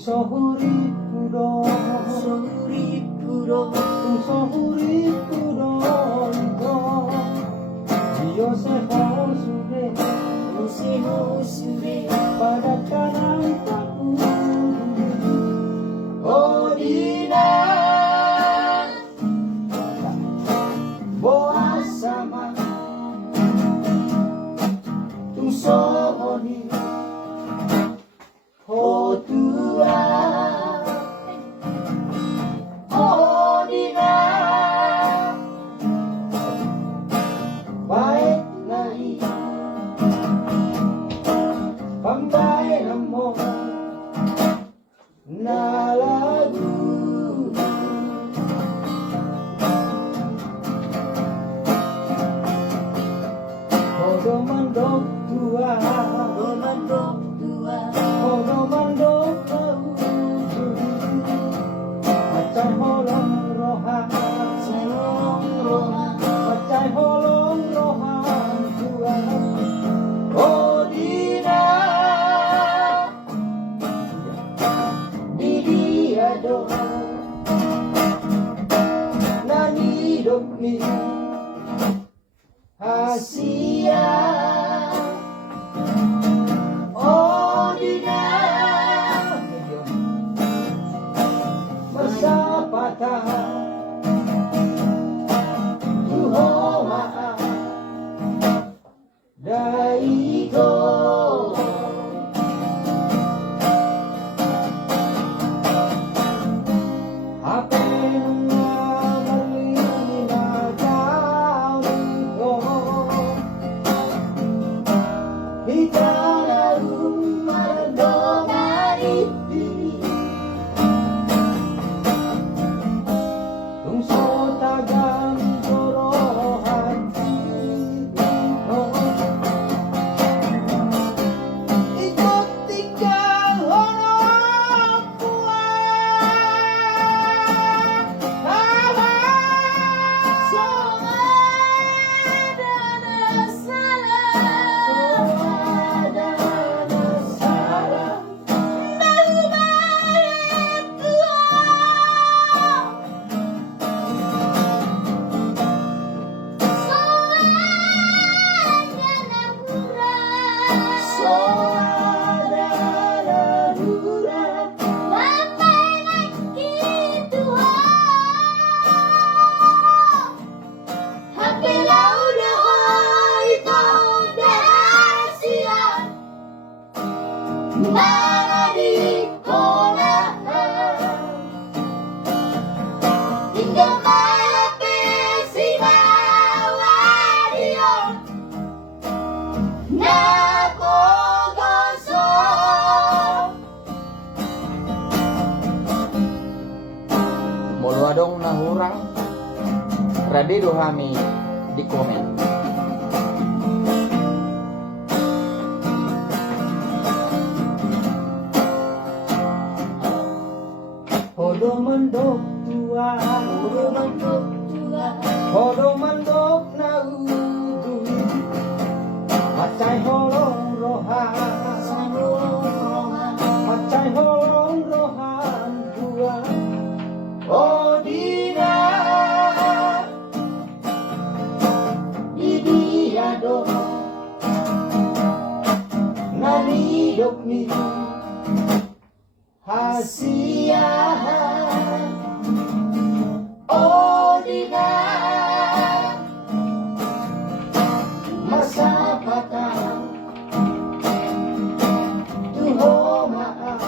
소리꾸러 이거 이곳에 호수에 바닷가랑 따구 어디나 보았사마 뚱소니 호두아 어디나 baik nahi pandai namo na lagu Kodo mandok tua Kodo mandok tau Macai holong rohan Macai holong rohan tua Odina Didi ado Nani dokni Asia Odina Masa patah Tuhoa Daigo Apa yang melina kau itu Kita lalu mendongari diri Tungso tagam joro hati Ikut tinggal orang tua Mulu adong nahurang Rade dohami di komen Hodo mandok tua Hodo mandok naudu Macai holong rohan Macai holong rohan tua Odina Didi ado Nani dokni Hasia Odina Masa patah Tuho maaf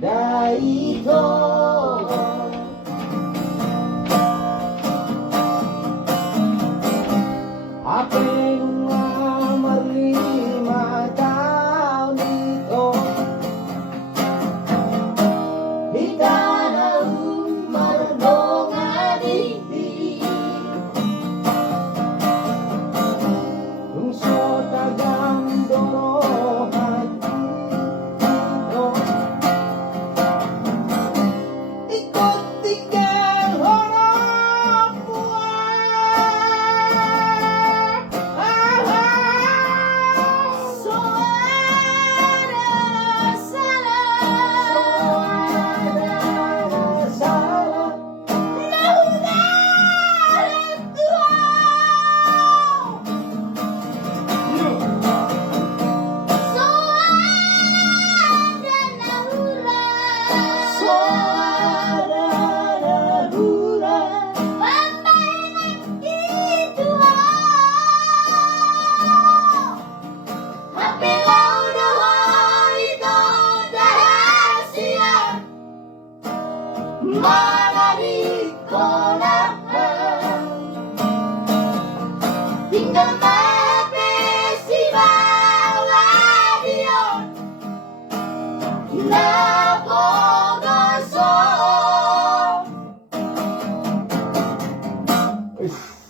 Daito Apa yang menerima kau itu Wis.